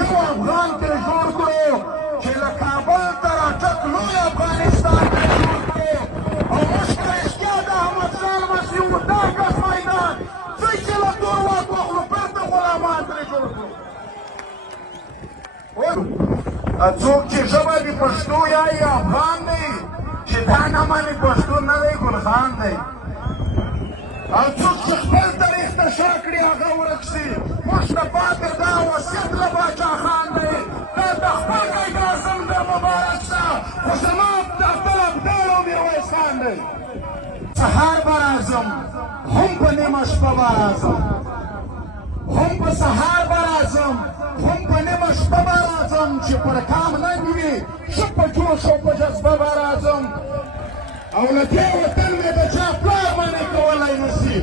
یو افغان ترې جوړ کړو چې له کابل تر اټک لوی افغانستان ترې جوړ کړو او موږ په رښتیا د احمدشاه لمسی وو دا کس میدان ځئ چې له تور واک واخلو بېرته غلامان ترې جوړ کړو. څوک چې ژبه د پښتو یایي افغان دی چې دا نه مني پښتون نه دی ګلخان دی. او څوک چې خپل تاریخ ته شا کړي هغه ورک شي. موږ ته پاتې دا وصیت له باچا خان دی دا د خپل قاید اعظم دی مبارک شه خو زما د خپل ابدال او میرویس خان دی. سهار به راځم هم په نیمه شپه به راځم هم په سهار به راځم هم په نیمه شپه به راځم چې پر کام ننګ وي ښه په جوش او په جذبه به راځم او له دې وطن مې د چا پلار منې کولی نه شي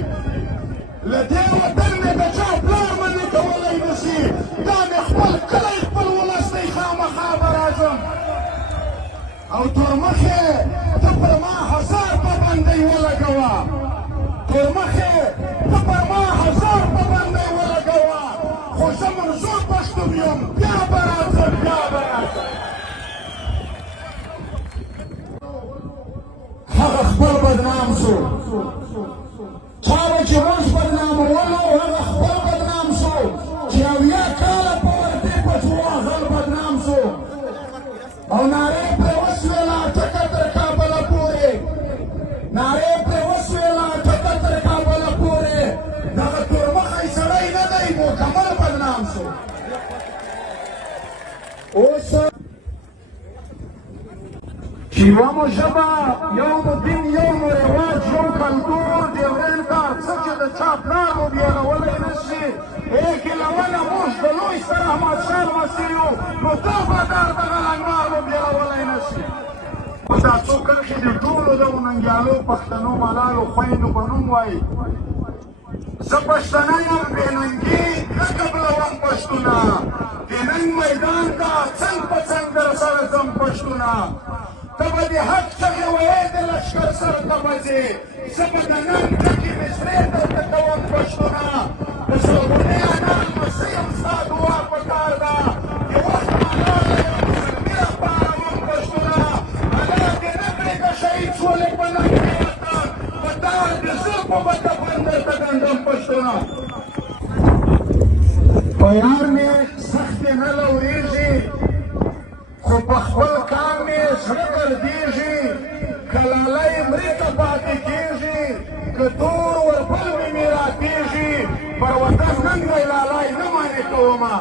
له دې وطن مې د چا پلار منې کولی نه شي دا مې خپل کلی خپل ولس دی خامخا به راځم او تورمخې ته پر ما هزار پابندۍ ولګوه تورمخې ته پر ما هزار پابندۍ ولګوه خو زه منظور پښتون یم بیا به راځم بیا به راځم. هغه خپل بدنام شو چا به چې موږ بدنامولو هغه خپل بدنام شو چې اویا کاله په وردۍ پټو هغه بدنام شو او نارې پرې وشوېله ټکه تر کابله پورې نارې پرې وشوېله ټکه تر کابله پورې دغه تورمخی سړی نه دی مکمل بدنام شو. اوس چې یوه مو ژبه یو مو دین یو مو رواج یو کلتور ډیورنډ کار څه چې د چا پلار مو بیغولی نه شي ګیلونه موږ د لوی ستر احمدشاه لمسی یو نو دا بادار دغه لنګمار مو بیغولی نه شي. اوس دا څو کرښې د ټولو دغو ننګیالو پښتنو ملالو خویندو په نوم وایي زه پښتنه یم بې ننګي نه قبلوم پښتونه د ننګ میدان ته څنګ په څنګ در سره ځم پښتونه ته به د حق چغې ویې د لښکر سر ته به ځې زه به د ننګ ډکې مصرې درته کوم پښتونه د زرغونې انا لمسی یم ستا دعا پکار ده د وخت ملاله یم زلمي لپاره وم پښتونه الله دې نه کړې که شهید شولې په ننګ کې وطن په دار د زلفو به تبن درته ګنډم پښتونه. په یار مې سختې نه لورېږي خو په خپل کام مې زړه ګردېږي که لالی مرې ته پاتې کېږي که تور وربل مې راتېږي پر وطن ننګ دی لالی نه مانې کومه